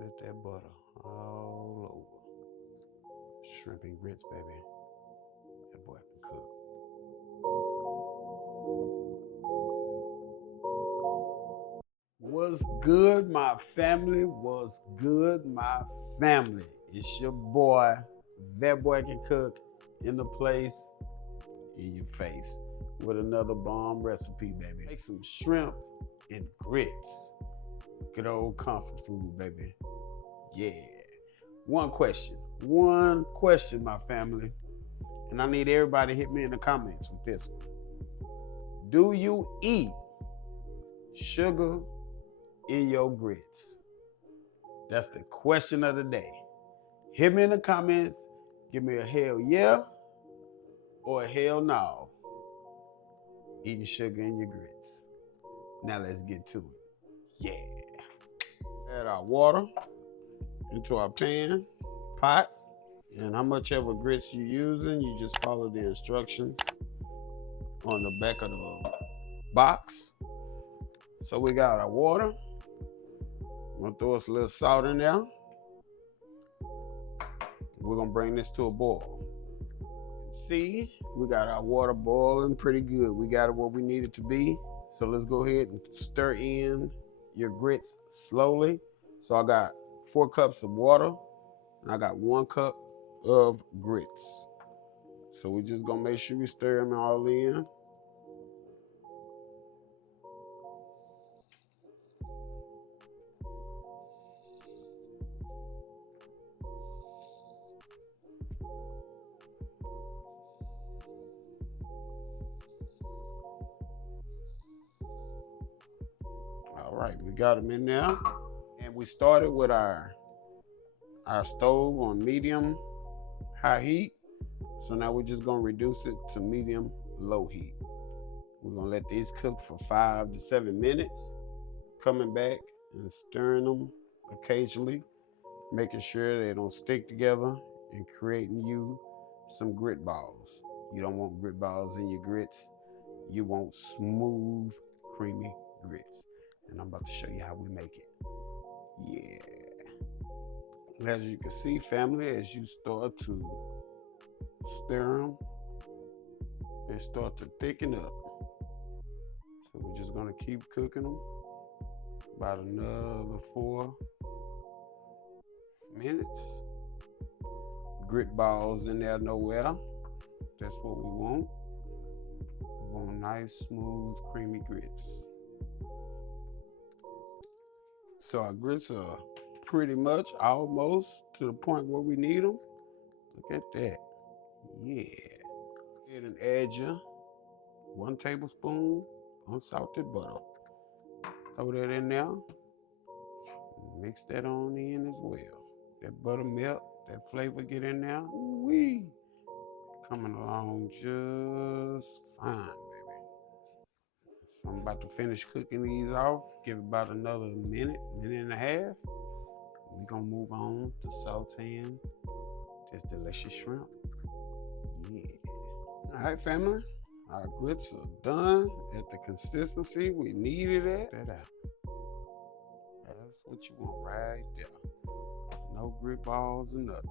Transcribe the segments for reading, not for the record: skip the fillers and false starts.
Let that butter all over. Shrimp and grits, baby. That boy can cook. What's good, my family? What's good, my family? It's your boy, That Boy Can Cook, in the place, in your face, with another bomb recipe, baby. Make some shrimp and grits. Good old comfort food, baby. Yeah. One question, my family. And I need everybody to hit me in the comments with this one. Do you eat sugar in your grits? That's the question of the day. Hit me in the comments. Give me a hell yeah or a hell no. Eating sugar in your grits. Now let's get to it. Yeah. Add our water into our pan, pot, and how much ever grits you're using, you just follow the instructions on the back of the box. So we got our water. I'm gonna throw us a little salt in there. We're gonna bring this to a boil. See, we got our water boiling pretty good. We got it where we need it to be. So let's go ahead and stir in your grits slowly. So I got 4 cups of water and I got 1 cup of grits. So we're just gonna make sure we stir them all in. All right, we got them in there. And we started with our stove on medium high heat. So now we're just gonna reduce it to medium low heat. We're gonna let these cook for 5 to 7 minutes, coming back and stirring them occasionally, making sure they don't stick together and creating you some grit balls. You don't want grit balls in your grits. You want smooth, creamy grits. And I'm about to show you how we make it. Yeah. As you can see, family, as you start to stir them, they start to thicken up. So we're just gonna keep cooking them about another 4 minutes. Grit balls in there nowhere. That's what we want. We want nice, smooth, creamy grits. So our grits are pretty much almost to the point where we need them. Look at that. Yeah. Go ahead and add your 1 tablespoon unsalted butter. Throw that in there. Mix that on in as well. That butter melt, that flavor get in there. Wee. Coming along just fine, baby. So I'm about to finish cooking these off. Give it about another minute and a half. We're gonna move on to sauteing this delicious shrimp. Yeah. All right, family. Our grits are done at the consistency we needed it. That's what you want right there. No grit balls or nothing.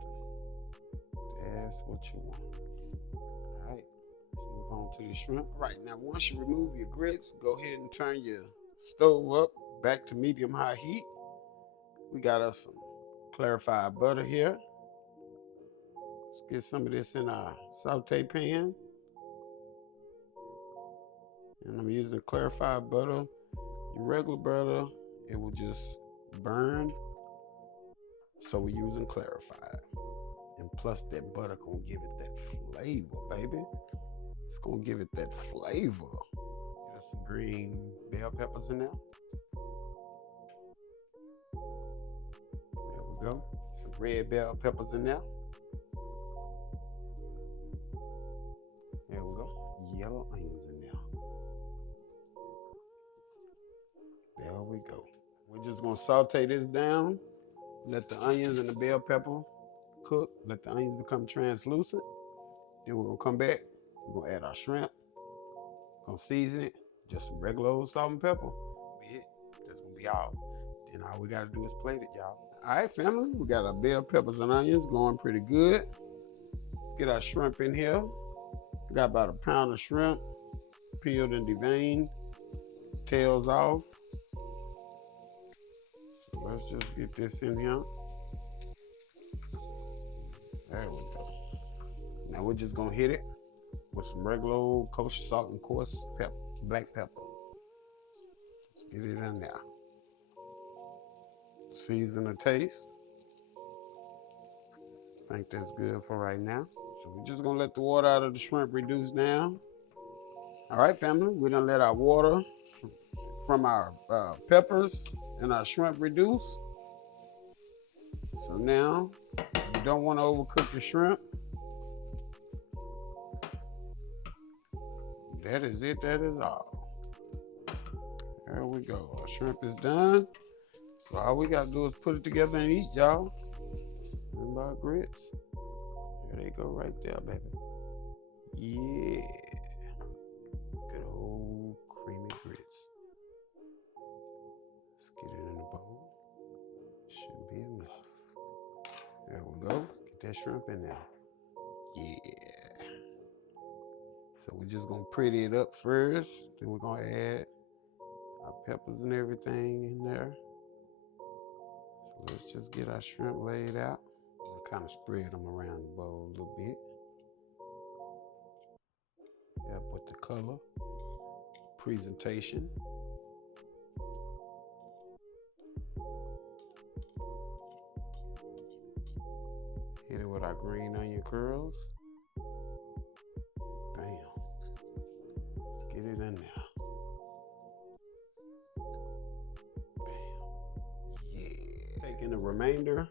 That's what you want. All right, let's move on to the shrimp. All right, now once you remove your grits, go ahead and turn your stove up back to medium high heat. We got us some clarified butter here. Let's get some of this in our saute pan. And I'm using clarified butter. Your regular butter, it will just burn. So we're using clarified. And plus that butter gonna give it that flavor, baby. It's gonna give it that flavor. Got some green bell peppers in there. There we go. Some red bell peppers in there. There we go. Yellow onions in there. There we go. We're just gonna saute this down. Let the onions and the bell pepper cook. Let the onions become translucent. Then we're gonna come back. We're gonna add our shrimp. Gonna season it. Just some regular old salt and pepper. Be it. That's gonna be all. Then all we gotta do is plate it, y'all. All right, family, we got our bell peppers and onions going pretty good. Get our shrimp in here. Got about a pound of shrimp, peeled and deveined, tails off. So let's just get this in here. There we go. Now we're just gonna hit it with some regular old kosher salt and coarse pepper, black pepper. Let's get it in there. Season a taste. I think that's good for right now. So we're just gonna let the water out of the shrimp reduce down. All right, family, we done let our water from our peppers and our shrimp reduce. So now, you don't want to overcook the shrimp. That is it, that is all. There we go, our shrimp is done. So all we gotta do is put it together and eat, y'all. Remember our grits? There they go right there, baby. Yeah. Good old creamy grits. Let's get it in the bowl. Shouldn't be enough. There we go. Get that shrimp in there. Yeah. So we're just gonna pretty it up first. Then we're gonna add our peppers and everything in there. So let's just get our shrimp laid out. I'll kind of spread them around the bowl a little bit. Help with the color, presentation. Hit it with our green onion curls. Bam. Let's get it in there. Bam. Yeah. Taking the remainder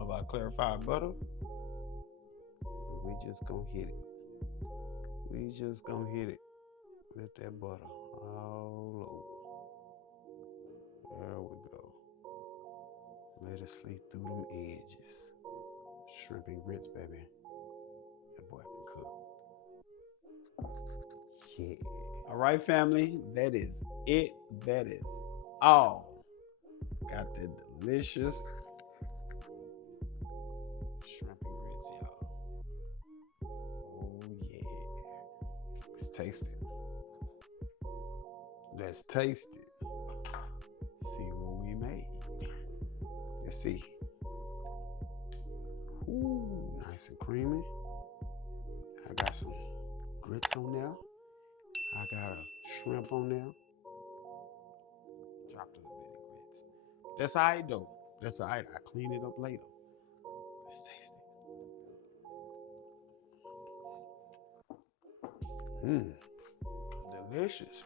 of our clarified butter, and we just gonna hit it. We just gonna hit it. Let that butter all over. There we go. Let it sleep through them edges. Shrimp and grits, baby. That boy can cook. Yeah. All right, family. That is it. That is all. Got the delicious shrimp and grits, y'all. Oh, yeah. Let's taste it. Let's taste it. See what we made. Let's see. Ooh, nice and creamy. I got some grits on there. I got a shrimp on there. Dropped a little bit of grits. That's all right though. That's all right. I clean it up later. Let's taste it. Delicious.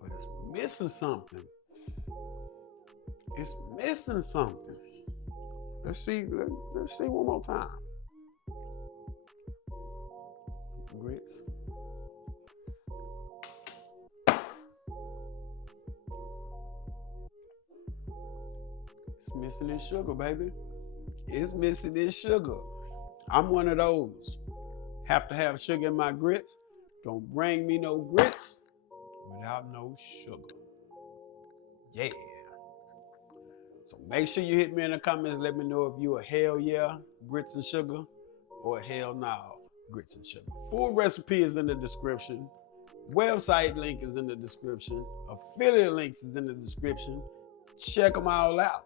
But it's missing something. It's missing something. Let's see one more time. Grits. It's missing this sugar, baby. It's missing this sugar. I'm one of those. Have to have sugar in my grits. Don't bring me no grits without no sugar. Yeah. So make sure you hit me in the comments. Let me know if you a hell yeah grits and sugar or a hell no grits and sugar. Full recipe is in the description. Website link is in the description. Affiliate links is in the description. Check them all out.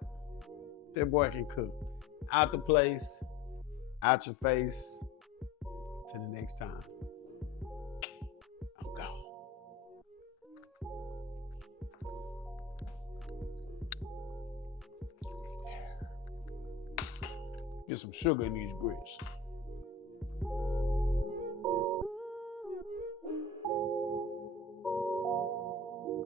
That boy can cook. Out the place, out your face. Till the next time. I'm gone. Get some sugar in these grits.